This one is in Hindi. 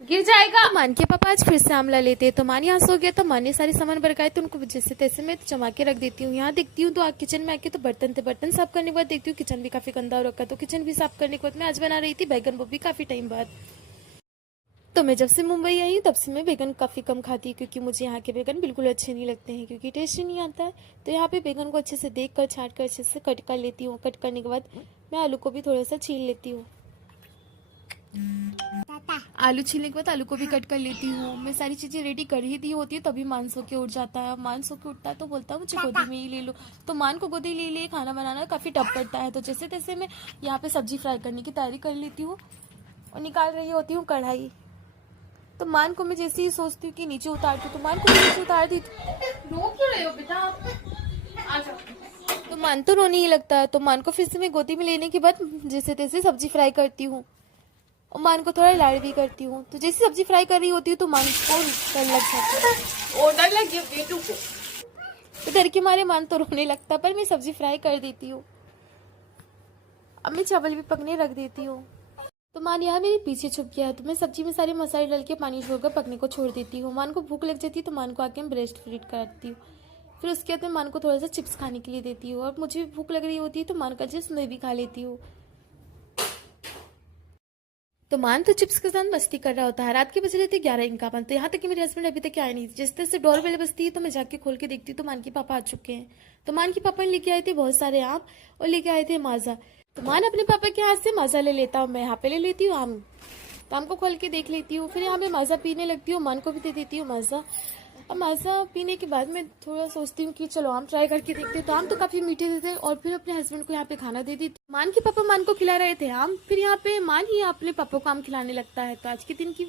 गिर जाएगा। तो मान के पापा आज फिर से आमला लेते हैं, तो मान यहाँ सो गया, तो मान ने सारे सामान बरकाए, तो उनको जैसे तैसे मैं जमा के रख देती हूँ। यहाँ देखती हूँ तो किचन में आके तो बर्तन थे, बर्तन साफ करने के बाद देखती हूँ किचन भी काफी गंदा हो रखा, तो किचन भी साफ करने के बाद मैं आज बना रही थी बैगन, वो भी काफी टाइम बाद। तो मैं जब से मुंबई आई हूँ तब से मैं बैगन काफ़ी कम खाती हूँ, क्योंकि मुझे यहाँ के बैगन बिल्कुल अच्छे नहीं लगते हैं, क्योंकि टेस्ट ही नहीं आता है। तो यहाँ पे बैगन को अच्छे से देख कर छाँट कर अच्छे से कट कर लेती हूँ। कट करने के बाद मैं आलू को भी थोड़ा सा छील लेती हूँ। आलू छीलने के बाद आलू को भी कट कर लेती हूँ। मैं सारी चीज़ें रेडी कर ही दी होती है, तभी मान सो के उठ जाता है। मान सो के उठता है तो बोलता है मुझे गोदी में ही ले लो, तो मान को गोदी ले लिए खाना बनाना काफ़ी टफ पड़ता है। तो जैसे तैसे मैं यहाँ पे सब्जी फ्राई करने की तैयारी कर लेती हूँ और निकाल रही होती हूँ कढ़ाई। तो मान को मैं जैसे ही सोचती हूँ कि नीचे उतार दूँ, तो मान को नीचे उतार दी, रो क्यों रहे हो बेटा आप? आ जाओ। तो मान तो रोने ही लगता है। तो मान को फिर से मैं गोदी में लेने के बाद जैसे तैसे सब्जी फ्राई करती हूँ और मान को थोड़ा लाड़ भी करती हूँ। तो जैसे सब्जी फ्राई कर रही होती है तो मान को डर लग जाता है। ऑर्डर लग गया बेटू को। तो डर के मारे मान तो रोने लगता, पर मैं सब्जी फ्राई कर देती हूँ। अब मैं चावल भी पकने रख देती हूँ। तो मान यहाँ मेरे पीछे छुप गया है, तो मैं सब्जी में सारे मसाले डाल के पानी छोड़कर पकने को छोड़ देती हूँ। मान को भूख लग जाती है तो मान को आके मैं ब्रेस्ट फीड कराती हूँ। फिर उसके बाद मैं मान को थोड़ा सा चिप्स खाने के लिए देती हूँ, और मुझे भी भूख लग रही होती है तो मान का चिप्स मैं भी खा लेती हूँ। तो मान तो चिप्स के साथ मस्ती कर रहा होता है। रात के बज रहे थे 11:51, तो यहाँ तक कि मेरे हस्बैंड अभी तक आए नहीं। जिस तरह से डोर बेल बजती है तो मैं जाके खोल के देखती हूँ तो मान के पापा आ चुके हैं। तो मान के पापा ने लेके आए थे बहुत सारे आम और लेके आए थे माजा। तो मान अपने पापा के हाथ से माजा ले लेता हूँ, मैं यहाँ पे ले लेती हूँ आम। तो आम को खोल के देख लेती हूँ, फिर यहाँ पे माजा पीने लगती हूँ, मान को भी दे देती हूँ माजा। अब माजा पीने के बाद मैं थोड़ा सोचती हूँ कि चलो आम ट्राई करके देखते हैं। तो आम तो काफी मीठे थे, और फिर अपने हस्बैंड को यहाँ पे खाना दे दी। मान के पापा मान को खिला रहे थे आम, फिर यहाँ पे मान ही अपने पापा को आम खिलाने लगता है। तो आज के दिन की